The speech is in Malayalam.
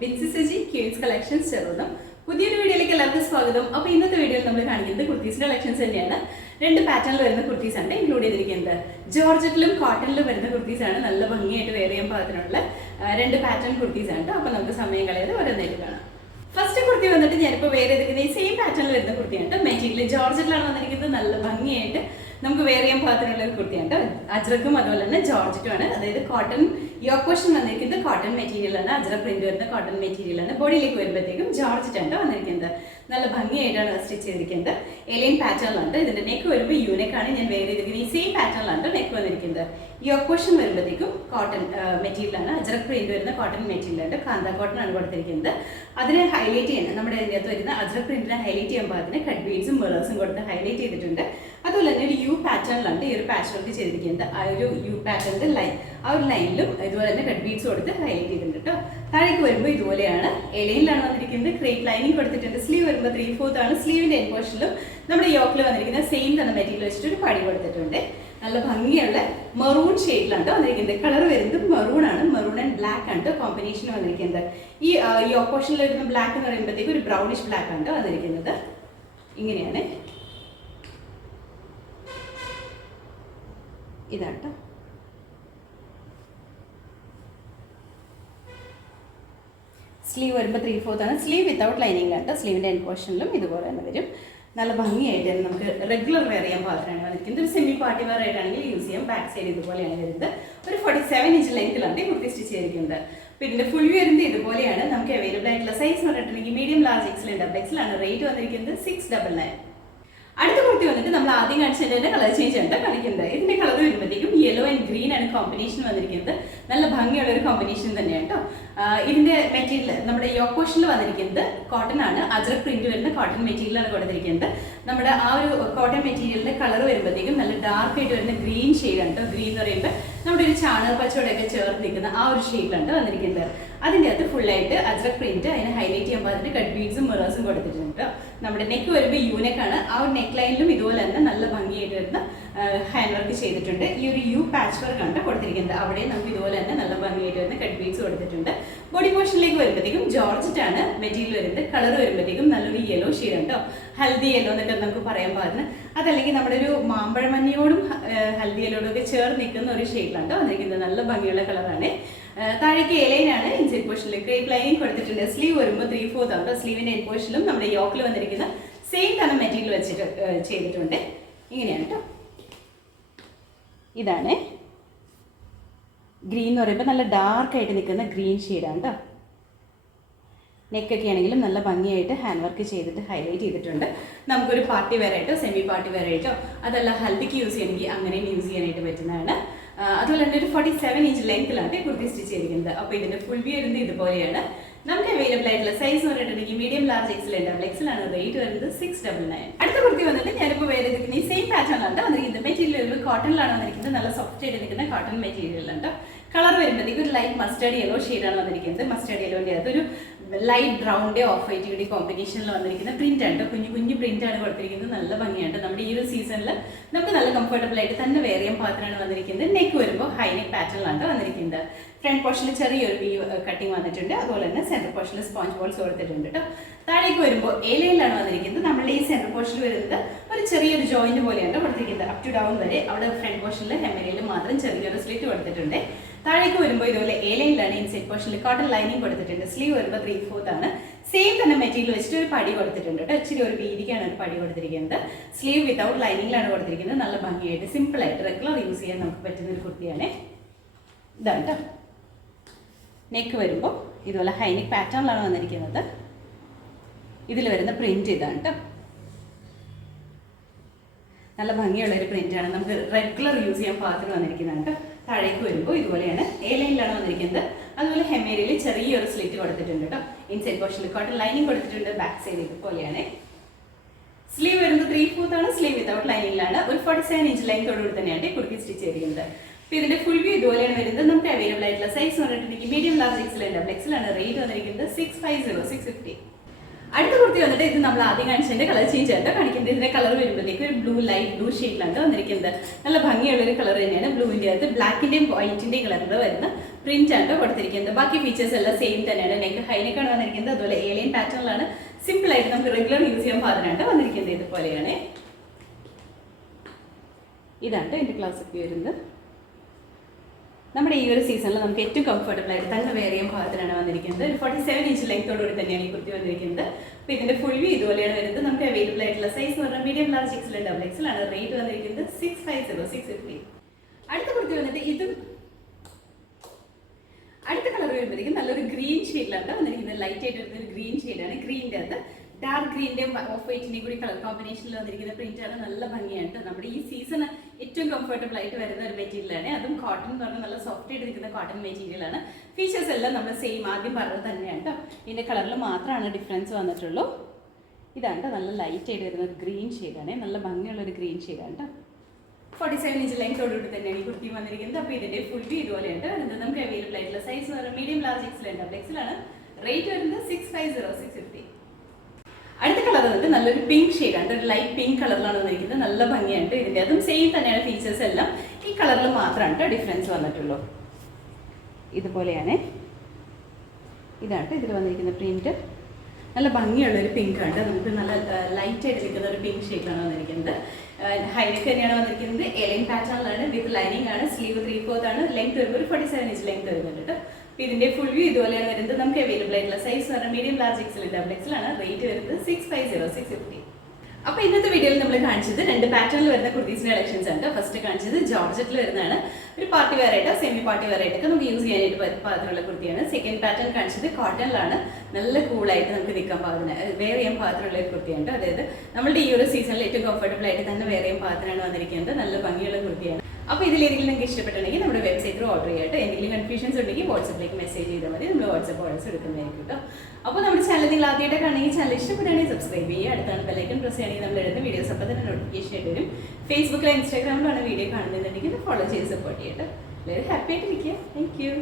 ബിൻസി ക്യൂൻസ് കളക്ഷൻസ് ചെറുതും പുതിയൊരു വീഡിയോയിലേക്ക് എല്ലാവർക്കും സ്വാഗതം. അപ്പോൾ ഇന്നത്തെ വീഡിയോയിൽ നമ്മൾ കാണിക്കുന്നത് കുർത്തീസിന്റെ കളക്ഷൻസ് തന്നെയാണ്. രണ്ട് പാറ്റേണിൽ വരുന്ന കുർത്തീസ് ആണ് ഇൻക്ലൂഡ് ചെയ്തിരിക്കുന്നത്. ജോർജറ്റിലും കോട്ടണിലും വരുന്ന കുർത്തീസ് ആണ്. നല്ല ഭംഗിയായിട്ട് വെയർ ചെയ്യാൻ പാകത്തിനുള്ള രണ്ട് പാറ്റേൺ കുർത്തീസ് ആണ്. അപ്പോൾ നമുക്ക് സമയം കളയാതെ ഓരോന്നായിട്ട് കാണാം. ഫസ്റ്റ് കുർത്തി വന്നിട്ട് ഞാനിപ്പോൾ വെയർ ചെയ്തിരിക്കുന്ന ഈ സെയിം പാറ്റേണിൽ വരുന്ന കുർത്തിയാണ്. മെറ്റീരിയൽ ജോർജറ്റിലാണ് വന്നിരിക്കുന്നത്. നല്ല ഭംഗിയായിട്ട് നമുക്ക് വെയർ ചെയ്യാൻ പാകത്തിനുള്ള ഒരു കുർത്തിയാണ്. അജ്രക്കും അതുപോലെ തന്നെ ജോർജറ്റുമാണ്. അതായത് കോട്ടൺ യോക്ക് പോർഷൻ വന്നിരിക്കുന്നത് കോട്ടൺ മെറ്റീരിയലാണ്. അജ്രക് പ്രിന്റ് വരുന്ന കോട്ടൺ മെറ്റീരിയലാണ്. ബോഡിയിലേക്ക് വരുമ്പോഴത്തേക്കും ജോർജറ്റാണ് വന്നിരിക്കുന്നത്. നല്ല ഭംഗിയായിട്ടാണ് സ്റ്റിച്ച് ചെയ്തിരിക്കുന്നത്. എലൈൻ പാറ്റേണിലാണ്. ഇതിന്റെ നെക്ക് വരുമ്പോൾ യൂണിക്കാണ് ഞാൻ വെയർ ചെയ്തിരിക്കുന്നത്. ഈ സെയിം പാറ്റേണിലാണ് നെക്ക് വന്നിരിക്കുന്നത്. യോക്ക് പോർഷൻ വരുമ്പോഴത്തേക്കും കോട്ടൺ മെറ്റീരിയലാണ്. അജ്രക് പ്രിന്റ് വരുന്ന കോട്ടൺ മെറ്റീരിയലാണ്. കാന്ത കോട്ടൺ ആണ് കൊടുത്തിരിക്കുന്നത്. അതിനെ ഹൈലൈറ്റ് ചെയ്യാൻ നമ്മുടെ ഇതിനകത്ത് വരുന്ന അജ്രക് പ്രിന്റിനെ ഹൈലൈറ്റ് ചെയ്യാൻ പാകത്തിന് കട്ട് ബീഡ്സും മിറേഴ്സും കൊടുത്ത് ഹൈലൈറ്റ് ചെയ്തിട്ടുണ്ട്. അതുപോലെ തന്നെ ഒരു യു പാറ്റേണിലാണ് ഈ ഒരു പാച്ച് വർക്ക് ചെയ്തിരിക്കുന്നത്. ആ ഒരു യു പാറ്റേണിന്റെ ലൈൻ, ആ ഒരു ലൈനിലും ഇതുപോലെ തന്നെ കട്ട് ബീഡ്സ് കൊടുത്ത് ഹൈലൈറ്റ് ചെയ്തിട്ടുണ്ട് കേട്ടോ. താഴേക്ക് വരുമ്പോൾ ഇതുപോലെയാണ്. എലൈനിലാണ് വന്നിരിക്കുന്നത്. ക്രേപ്പ് ലൈനിങ് കൊടുത്തിട്ടുണ്ട്. സ്ലീവ് വരുമ്പോൾ 3/4 ആണ്. സ്ലീവിന്റെ എൻ പോർഷനിലും നമ്മുടെ യോക്കിൽ വന്നിരിക്കുന്ന സെയിം തന്നെ മെറ്റീരിയൽ വെച്ചിട്ട് ഒരു പടി കൊടുത്തിട്ടുണ്ട്. നല്ല ഭംഗിയുള്ള മെറൂൺ ഷെയ്ഡിലാണ് വന്നിരിക്കുന്നത്. കളർ വരുന്നത് മെറൂൺ ആണ്. മെറൂൺ ആൻഡ് ബ്ലാക്ക് ആണ് കോമ്പിനേഷൻ വന്നിരിക്കുന്നത്. ഈ യോക്ക് പോർഷനിൽ വരുന്ന ബ്ലാക്ക് എന്ന് പറയുമ്പോഴത്തേക്ക് ഒരു ബ്രൗണിഷ് ബ്ലാക്ക് ആണ് വന്നിരിക്കുന്നത്. ഇങ്ങനെയാണ് ഇതാട്ടോ. സ്ലീവ് വരുമ്പോൾ 3/4 ആണ്. സ്ലീവ് വിത്തൗട്ട് ലൈനിങ് ആണ്. സ്ലീവിൻ്റെ എൻ പോർഷനിലും ഇതുപോലെ തന്നെ വരും. നല്ല ഭംഗിയായിട്ട് നമുക്ക് റെഗുലർ വെയർ ചെയ്യാൻ പാകത്തിനാണ് വന്നിരിക്കുന്നത്. ഒരു സെമി പാർട്ടി വെയർ ആയിട്ടാണെങ്കിൽ യൂസ് ചെയ്യാം. ബാക്ക് സൈഡ് ഇതുപോലെയാണ് വരുന്നത്. ഒരു 47 ഇഞ്ച് ലെങ്ത്തിലാണ് കുർത്തി സ്റ്റിച്ച് ചെയ്തിരിക്കുന്നത്. അപ്പോൾ ഇതിൻ്റെ ഫുൾ വരുന്നത് ഇതുപോലെയാണ്. നമുക്ക് അവൈലബിൾ ആയിട്ടുള്ള സൈസ് എന്ന് പറഞ്ഞിട്ടുണ്ടെങ്കിൽ medium, large, XL, double XL ആണ്. റേറ്റ് വന്നിരിക്കുന്നത് 699. അടുത്ത കുർത്തി വന്നിട്ട് നമ്മൾ ആദ്യം കാണിച്ചതിൻ്റെ കളർ ചേഞ്ച് ആണ് കാണിക്കുന്നത്. ഇതിന്റെ കളർ വരുമ്പോഴത്തേക്കും യെല്ലോ ആൻഡ് ഗ്രീൻ ആണ് കോമ്പിനേഷൻ വന്നിരിക്കുന്നത്. നല്ല ഭംഗിയുള്ള ഒരു കോമ്പിനേഷൻ തന്നെയാണ് കേട്ടോ. ഇതിന്റെ മെറ്റീരിയൽ നമ്മുടെ യോക്ക് പോർഷനിൽ വന്നിരിക്കുന്നത് കോട്ടൺ ആണ്. അജ്രക് പ്രിന്റ് വരുന്ന കോട്ടൺ മെറ്റീരിയലാണ് കൊടുത്തിരിക്കുന്നത്. നമ്മുടെ ആ ഒരു കോട്ടൺ മെറ്റീരിയലിന്റെ കളർ വരുമ്പോഴത്തേക്കും നല്ല ഡാർക്ക് ആയിട്ട് വരുന്ന ഗ്രീൻ ഷെയ്ഡാണ് കേട്ടോ. ഗ്രീൻ എന്ന് പറയുമ്പോൾ നമ്മുടെ ഒരു ചാണക പച്ചയോടെയൊക്കെ ചേർന്ന് നിൽക്കുന്ന ആ ഒരു ഷെയ്ഡിലാണ് വന്നിരിക്കുന്നത്. അതിൻ്റെ അകത്ത് ഫുള്ളായിട്ട് അജ്രക് പ്രിന്റ് അതിനെ ഹൈലൈറ്റ് ചെയ്യാൻ പാകത്തിന് കട്ട് ബീഡ്സും മിറേഴ്സും കൊടുത്തിട്ടുണ്ട്. നമ്മുടെ നെക്ക് വരുമ്പോൾ യൂനെക്കാണ്. ആ ഒരു നെക്ക് ലൈനിലും ഇതുപോലെ തന്നെ നല്ല ഭംഗിയായിട്ട് വരുന്ന ഹാൻഡ് വർക്ക് ചെയ്തിട്ടുണ്ട്. ഈ ഒരു യു പാച്ച് വർക്ക് ആണ് കൊടുത്തിരിക്കുന്നത്. അവിടെ നമുക്ക് ഇതുപോലെ തന്നെ നല്ല ഭംഗിയായിട്ട് വരുന്ന കട്ട് ബീഡ്സ് കൊടുത്തിട്ടുണ്ട്. ബോഡി പോർഷനിലേക്ക് വരുമ്പോഴത്തേക്കും ജോർജറ്റ് ആണ് മെറ്റീരിയൽ വരുന്നത്. കളർ വരുമ്പോഴത്തേക്കും നല്ലൊരു യെല്ലോ ഷെയ്ഡ് ഉണ്ടോ. ഹൽദി യെല്ലോ എന്നൊക്കെ നമുക്ക് പറയാൻ പാകത്തിന്. അതല്ലെങ്കിൽ നമ്മുടെ ഒരു മാമ്പഴമഞ്ഞയോടും ഹൽദി യെല്ലോടും ഒക്കെ ചേർന്ന് നിൽക്കുന്ന ഒരു ഷെയ്ഡിലാണ് വന്നിരിക്കുന്നത്. നല്ല ഭംഗിയുള്ള കളറാണ്. താഴേക്ക് എലൈനാണ്. ഇൻസൈഡ് പോർഷനിൽ ക്രേപ്പ് ലൈനിങ് കൊടുത്തിട്ടുണ്ട്. സ്ലീവ് വരുമ്പോൾ 3/4 ആണ്. സ്ലീവിന്റെ എൻ പോർഷനിലും നമ്മുടെ യോക്കിൽ വന്നിരിക്കുന്ന സെയിം തന്നെ മെറ്റീരിയൽ വെച്ചിട്ട് ചെയ്തിട്ടുണ്ട്. ഇങ്ങനെയാണ് കേട്ടോ. ഇതാണ് ഗ്രീൻ എന്ന് പറയുമ്പോൾ നല്ല ഡാർക്കായിട്ട് നിൽക്കുന്ന ഗ്രീൻ ഷെയ്ഡാണ് കേട്ടോ. നെക്കൊക്കെ ആണെങ്കിലും നല്ല ഭംഗിയായിട്ട് ഹാൻഡ് വർക്ക് ചെയ്തിട്ട് ഹൈലൈറ്റ് ചെയ്തിട്ടുണ്ട്. നമുക്കൊരു പാർട്ടി വെയർ ആയിട്ടോ സെമി പാർട്ടി വെയർ ആയിട്ടോ അതല്ല ഹൽദിക്ക് യൂസ് ചെയ്യണമെങ്കിൽ അങ്ങനെയും യൂസ് ചെയ്യാനായിട്ട് പറ്റുന്നതാണ്. അതുപോലെ തന്നെ ഒരു 47 ഇഞ്ച് ലെങ്ത്തിലാണ് കുർത്തി സ്റ്റിച്ച് ചെയ്തിരിക്കുന്നത്. അപ്പോൾ ഇതിൻ്റെ ഫുൾ വ്യൂ വരുന്നത് ഇതുപോലെയാണ്. നമുക്ക് അവൈലബിൾ ആയിട്ടുള്ള സൈസ് എന്ന് പറഞ്ഞിട്ടുണ്ടെങ്കിൽ medium, large, XL, double XL ആണ്. റേറ്റ് വരുന്നത് 699. അടുത്ത കുർത്തി വന്നിട്ട് ഞാനിപ്പോൾ വെയർ ചെയ്തിരിക്കുന്ന ഈ സെയിം പാറ്റേണിലാണ് വന്നിരിക്കുന്നത്. മെറ്റീരിയൽ കോട്ടണിലാണ് വന്നിരിക്കുന്നത്. നല്ല സോഫ്റ്റ് ആയിട്ട് നിൽക്കുന്ന കോട്ടൺ മെറ്റീരിയലാണ്. കളർ വരുമ്പോഴത്തേക്ക് ഒരു ലൈറ്റ് മസ്റ്റേർഡ് യെല്ലോ ഷെയ്ഡാണ് വന്നിരിക്കുന്നത്. മസ്റ്റേർഡ് യെല്ലോൻ്റെ അതൊരു ലൈറ്റ് ബ്രൗണിൻ്റെ ഓഫ് വൈറ്റ് കൂടി കോമ്പിനേഷനിൽ വന്നിരിക്കുന്ന പ്രിന്റ് ആണ്. കുഞ്ഞു പ്രിന്റ് ആണ് കൊടുത്തിരിക്കുന്നത്. നല്ല ഭംഗിയാണ്. നമ്മുടെ ഈ ഒരു സീസണിൽ നമുക്ക് നല്ല കംഫർട്ടബിൾ ആയിട്ട് തന്നെ വെയർ ചെയ്യാൻ പാകത്തിനാണ് വന്നിരിക്കുന്നത്. നെക്ക് വരുമ്പോൾ ഹൈ നെക്ക് പാറ്റേണിലാണ് വന്നിരിക്കുന്നത്. ഫ്രണ്ട് പോർഷനിൽ ചെറിയൊരു വി കട്ടിങ് വന്നിട്ടുണ്ട്. അതുപോലെ തന്നെ സെൻറ്റർ പോർഷനിൽ സ്പോഞ്ച് ബോൾസ് കൊടുത്തിട്ടുണ്ട് കേട്ടോ. താഴേക്ക് വരുമ്പോൾ എലൈനിലാണ് വന്നിരിക്കുന്നത്. നമ്മുടെ ഈ സെൻറ്റർ പോർഷനിൽ വരുന്നത് ഒരു ചെറിയൊരു ജോയിന്റ് പോലെയാണ് കൊടുത്തിരിക്കുന്നത്. അപ് ടു ഡൗൺ വരെ. അവിടെ ഫ്രണ്ട് പോർഷനിൽ ഹെമരയിൽ മാത്രം ചെറിയൊരു സ്ലിറ്റ് കൊടുത്തിട്ടുണ്ട്. താഴേക്ക് വരുമ്പോൾ ഇതുപോലെ എലൈനിലാണ്. ഇൻസൈഡ് പോർഷനിൽ കോട്ടൺ ലൈനിങ് കൊടുത്തിട്ടുണ്ട്. സ്ലീവ് വരുമ്പോൾ 3/4 ആണ്. സെയിം തന്നെ മെറ്റീരിയൽ വെച്ചിട്ട് ഒരു പടി കൊടുത്തിട്ടുണ്ട് കേട്ടോ. ഇച്ചിരി ഒരു വീതിക്കാണ് ഒരു പടി കൊടുത്തിരിക്കുന്നത്. സ്ലീവ് വിത്തൗട്ട് ലൈനിങ്ങിലാണ് കൊടുത്തിരിക്കുന്നത്. നല്ല ഭംഗിയായിട്ട് സിമ്പിളായിട്ട് റെഗുലർ യൂസ് ചെയ്യാൻ നമുക്ക് പറ്റുന്ന ഒരു കുർത്തിയാണ്. ഇതാണ് കേട്ടോ. നെക്ക് വരുമ്പോൾ ഇതുപോലെ ഹൈനെക്ക് പാറ്റേണിലാണ് വന്നിരിക്കുന്നത്. ഇതിൽ വരുന്ന പ്രിന്റ് ഇതാണ് കേട്ടോ. നല്ല ഭംഗിയുള്ളൊരു പ്രിന്റാണ്. നമുക്ക് റെഗുലർ യൂസ് ചെയ്യാൻ പാകത്തിന് വന്നിരിക്കുന്നതാണ് കേട്ടോ. താഴേക്ക് വരുമ്പോൾ ഇതുപോലെയാണ്. എ ലൈനിലാണ് വന്നിരിക്കുന്നത്. അതുപോലെ ഹെമേരിയിൽ ചെറിയൊരു സ്ലിറ്റ് കൊടുത്തിട്ടുണ്ട് കേട്ടോ. ഇൻസൈഡ് പോർഷനിൽ കോട്ടൺ ലൈനിങ് കൊടുത്തിട്ടുണ്ട്. ബാക്ക് സൈഡ് ഇതുപോലെയാണ്. സ്ലീവ് വരുന്നത് 3/4 ആണ്. സ്ലീവ് വിത്തൗട്ട് ലൈനിങ്ങിലാണ്. ഒരു 47 ഇഞ്ച് ലെങ്ത്തോടുകൂടി തന്നെയാണ് കുർത്തി സ്റ്റിച്ച് ചെയ്തിരിക്കുന്നത്. അപ്പോൾ ഇതിന്റെ ഫുൾ വ്യൂ ഇതുപോലെയാണ് വരുന്നത്. നമുക്ക് അവൈലബിൾ ആയിട്ടുള്ള സൈസ് എന്ന് പറഞ്ഞിട്ടുണ്ടെങ്കിൽ medium, large, XL, double XL ആണ്. റേറ്റ് വന്നിരിക്കുന്നത് 650. അടുത്ത കുർത്തി വന്നിട്ട് ഇത് നമ്മൾ ആദ്യം കാണിച്ചതിന്റെ കളർ ചേഞ്ച് ആയിട്ട് കാണിക്കുന്നത്. ഇതിന്റെ കളർ വരുമ്പോഴത്തേക്ക് ഒരു ബ്ലൂ ലൈറ്റ് ബ്ലൂ ഷെയ്ഡിലാണ് വന്നിരിക്കുന്നത്. നല്ല ഭംഗിയുള്ള ഒരു കളർ തന്നെയാണ്. ബ്ലൂവിൻ്റെ അകത്ത് ബ്ലാക്കിന്റെയും വൈറ്റിന്റെയും കളറിൽ വരുന്ന പ്രിന്റ് ആണ് കൊടുത്തിരിക്കുന്നത്. ബാക്കി ഫീച്ചേഴ്സ് എല്ലാം സെയിം തന്നെയാണ്. നെക്ക് ഹൈനെക്കാണ് വന്നിരിക്കുന്നത്. അതുപോലെ ഏലിയൻ പാറ്റേണിലാണ് സിമ്പിൾ ആയിട്ട് നമുക്ക് റെഗുലർ യൂസ് ചെയ്യാൻ പാകത്തിനാണ് വന്നിരിക്കുന്നത്. ഇതുപോലെയാണ്. ഇതാണ് എൻ്റെ ക്ലാസ്സിൽ വരുന്നത്. നമ്മുടെ ഈ ഒരു സീസണിൽ നമുക്ക് ഏറ്റവും കംഫർട്ടബിൾ ആയിട്ട് തന്നെ വെയർ ചെയ്യാൻ പാകത്തിനാണ് വന്നിരിക്കുന്നത്. ഒരു 47 ഇഞ്ച് ലെങ്ത്തോടുകൂടി തന്നെയാണ് ഈ കുർത്തി വന്നിരിക്കുന്നത്. അപ്പോൾ ഇതിന്റെ ഫുൾ വ്യൂ ഇതുപോലെയാണ് വരുന്നത്. നമുക്ക് അവൈലബിൾ ആയിട്ടുള്ള സൈസ് എന്ന് പറഞ്ഞാൽ medium, large, XL, double XL ആണ്. റേറ്റ് വന്നിരിക്കുന്നത് 650. അടുത്ത കുർത്തി വന്നിട്ട് ഇതും അടുത്ത കളർ വരുമ്പോഴേക്കും നല്ലൊരു ഗ്രീൻ ഷെയ്ഡിലാണ് വന്നിരിക്കുന്നത്. ലൈറ്റ് ആയിട്ട് വരുന്ന ഒരു ഗ്രീൻ ഷെയ്ഡാണ്. ഗ്രീനിൻ്റെ അത് ഡാർക്ക് ഗ്രീൻ്റെയും ഓഫ് വൈറ്റിൻ്റെയും കൂടി കളർ കോമ്പിനേഷനിൽ വന്നിരിക്കുന്ന പ്രിന്റാണ്. നല്ല ഭംഗിയാണ്. നമ്മുടെ ഈ സീസൺ ഏറ്റവും കംഫർട്ടബിൾ ആയിട്ട് വരുന്ന ഒരു മെറ്റീരിയലാണ്. അതും കോട്ടൺ എന്ന് പറഞ്ഞാൽ നല്ല സോഫ്റ്റ് ആയിട്ട് നിൽക്കുന്ന കോട്ടൺ മെറ്റീരിയലാണ്. ഫീച്ചേഴ്സ് എല്ലാം നമ്മൾ സെയിം ആദ്യം പറഞ്ഞത് തന്നെയാണ് കേട്ടോ. ഇതിൻ്റെ കളറിൽ മാത്രമാണ് ഡിഫറൻസ് വന്നിട്ടുള്ളൂ. ഇതാണ് നല്ല ലൈറ്റ് ആയിട്ട് വരുന്ന ഒരു ഗ്രീൻ ഷെയ്ഡാണ്. നല്ല ഭംഗിയുള്ളൊരു ഗ്രീൻ ഷെയ്ഡാണ് കേട്ടോ. 47 ഇഞ്ച് ലെങ്ത്തോടുകൂടി തന്നെയാണ് ഈ കുർത്തി വന്നിരിക്കുന്നത്. അപ്പോൾ ഇതിൻ്റെ ഫുൾ വ്യൂ ഇതുപോലെയുണ്ട്. വരുന്നത് നമുക്ക് അവൈലബിൾ ആയിട്ടുള്ള സൈസ് എന്ന് പറഞ്ഞാൽ മീഡിയം, ലാർജ്, എക്സൽ, ഡബിൾ എക്സലാണ്. റേറ്റ് വരുന്നത് 650. അടുത്ത കളർ വന്നിട്ട് നല്ലൊരു പിങ്ക് ഷെയ്ഡാണ്. ഒരു ലൈറ്റ് പിങ്ക് കളറിലാണ് വന്നിരിക്കുന്നത്. നല്ല ഭംഗിയാണ്. ഇതിൻ്റെ അതും സെയിം തന്നെയാണ് ഫീച്ചേഴ്സ് എല്ലാം. ഈ കളറിൽ മാത്രമാണ് ഡിഫറൻസ് വന്നിട്ടുള്ളൂ. ഇതുപോലെയാണ്. ഇതാണ് ഇതിൽ വന്നിരിക്കുന്ന പ്രിന്റ്. നല്ല ഭംഗിയുള്ളൊരു പിങ്ക് ആണ്. നമുക്ക് നല്ല ലൈറ്റ് ആയിട്ട് നിൽക്കുന്ന ഒരു പിങ്ക് ഷെയ്ഡിലാണ് വന്നിരിക്കുന്നത്. ഹൈനെക്ക് തന്നെയാണ് വന്നിരിക്കുന്നത്. എലൈൻ പാറ്റേണിലാണ്. വിത്ത് ലൈനിങ് ആണ്. സ്ലീവ് 3/4 ആണ്. ലെങ്ത് വരുമ്പോൾ ഒരു 47 ഇഞ്ച് ലെങ്ത് വരുന്നുണ്ട്. അപ്പോൾ ഇതിൻ്റെ ഫുൾ വ്യൂ ഇതുപോലെയാണ് വരുന്നത്. നമുക്ക് അവൈലബിൾ ആയിട്ടുള്ള സൈസ് എന്ന് പറഞ്ഞാൽ medium, large, XL, double XL ആണ്. റേറ്റ് വരുന്നത് 650. അപ്പോൾ ഇന്നത്തെ വീഡിയോയിൽ നമ്മൾ കാണിച്ചത് 2 പാറ്റേണിൽ വരുന്ന കുർത്തീസിന്റെ കളക്ഷൻസ് ആണ്. ഫസ്റ്റ് കാണിച്ചത് ജോർജറ്റിൽ വരുന്നതാണ്. ഒരു പാർട്ടി വെയർ ആയിട്ട്, സെമി പാർട്ടി വെയർ ആയിട്ടൊക്കെ നമുക്ക് യൂസ് ചെയ്യാനായിട്ട് പാകത്തിനുള്ള കുർത്തിയാണ്. സെക്കൻഡ് പാറ്റേൺ കാണിച്ചത് കോട്ടണിലാണ്. നല്ല കൂളായിട്ട് നമുക്ക് നിൽക്കാൻ പാകത്തിന് വെയർ ചെയ്യാൻ പാകത്തിനുള്ള ഒരു കുർത്തിയാണ്. അതായത് നമ്മുടെ ഈ ഒരു സീസണിൽ ഏറ്റവും കംഫർട്ടബിൾ ആയിട്ട് തന്നെ വെയർ ചെയ്യാൻ പാകത്തിനാണ് വന്നിരിക്കുന്നത്. നല്ല ഭംഗിയുള്ള കുർത്തിയാണ്. അപ്പോൾ ഇതിലേതെങ്കിലും നിങ്ങൾക്ക് ഇഷ്ടപ്പെട്ടുണ്ടെങ്കിൽ നമ്മുടെ വെബ്സൈറ്റിൽ ഓർഡർ ചെയ്യട്ടെ. എന്തെങ്കിലും കൺഫ്യൂഷൻസ് ഉണ്ടെങ്കിൽ വാട്സപ്പിലേക്ക് മെസ്സേജ് ചെയ്താൽ മതി. നമ്മൾ വാട്സപ്പ് ഓർഡേഴ്സ് എടുക്കുന്നതായിരിക്കും കേട്ടോ. അപ്പോൾ നമ്മുടെ ചാനൽ നിങ്ങൾ ആദ്യമായിട്ട് കാണുമെങ്കിൽ ചാനൽ ഇഷ്ടപ്പെടുകയാണെങ്കിൽ സബ്സ്ക്രൈബ് ചെയ്യുക. അടുത്താണ് ബെല്ലൈക്കൺ പ്രസ് ചെയ്യുകയാണെങ്കിൽ നമ്മൾ എടുത്ത വീഡിയോസ് അപ്പോൾ തന്നെ നോട്ടിഫിക്കേഷൻ ആയിട്ട് വരും. ഫേസ്ബുക്കിലോ ഇൻസ്റ്റാഗ്രാമിലാണ് വീഡിയോ കാണുന്നുണ്ടെങ്കിൽ ഫോളോ ചെയ്ത് സപ്പോർട്ട് ചെയ്യട്ടെ. എല്ലാവരും ഹാപ്പി ആയിട്ടിരിക്കുക. Thank you.